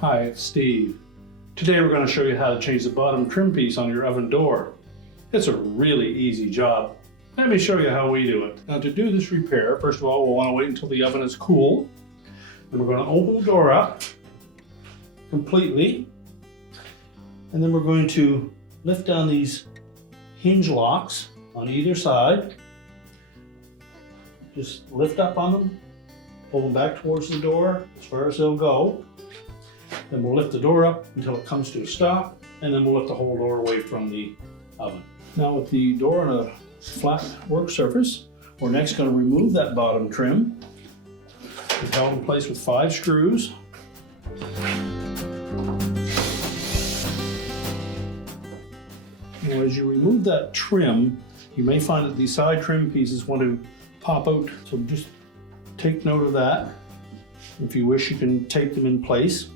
Hi, it's Steve. Today we're going to show you how to change the bottom trim piece on your oven door. It's a really easy job. Let me show you how we do it. Now to do this repair, first of all, we'll want to wait until the oven is cool. Then we're going to open the door up completely. And then we're going to lift down these hinge locks on either side. Just lift up on them, pull them back towards the door as far as they'll go. Then we'll lift the door up until it comes to a stop, and then we'll lift the whole door away from the oven. Now with the door on a flat work surface, we're next going to remove that bottom trim. It's held in place with 5 screws. Now as you remove that trim, you may find that these side trim pieces want to pop out, so just take note of that. If you wish, you can tape them in place.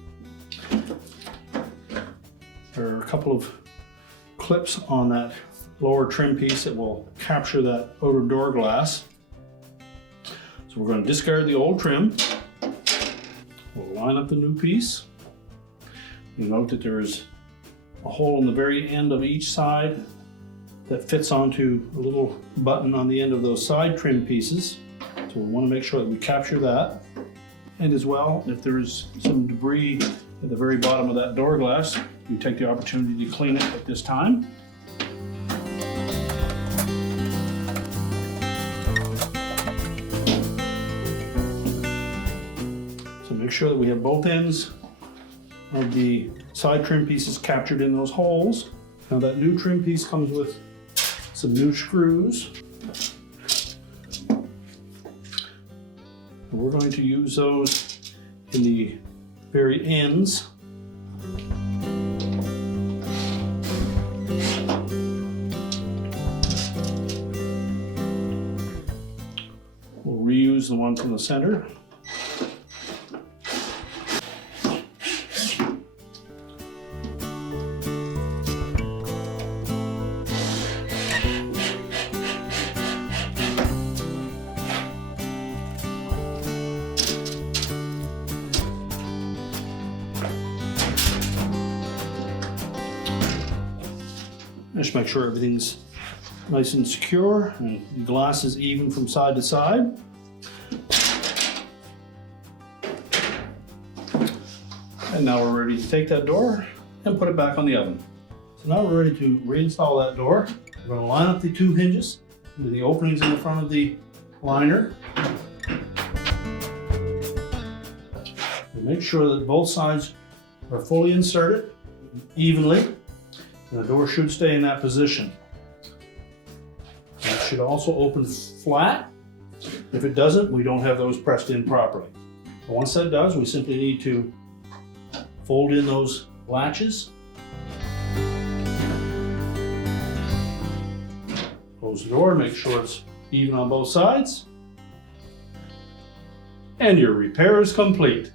There are a couple of clips on that lower trim piece that will capture that outer door glass. So we're going to discard the old trim. We'll line up the new piece. You'll note that there is a hole in the very end of each side that fits onto a little button on the end of those side trim pieces. So we want to make sure that we capture that. And as well, if there is some debris at the very bottom of that door glass, you take the opportunity to clean it at this time. So make sure that we have both ends of the side trim pieces captured in those holes. Now that new trim piece comes with some new screws. We're going to use those in the very ends. We'll reuse the one from the center. Just make sure everything's nice and secure and the glass is even from side to side. And now we're ready to take that door and put it back on the oven. So now we're ready to reinstall that door. We're going to line up the 2 hinges into the openings in the front of the liner. And make sure that both sides are fully inserted evenly. And the door should stay in that position. It should also open flat. If it doesn't, we don't have those pressed in properly. But once that does, we simply need to fold in those latches. Close the door, make sure it's even on both sides. And your repair is complete.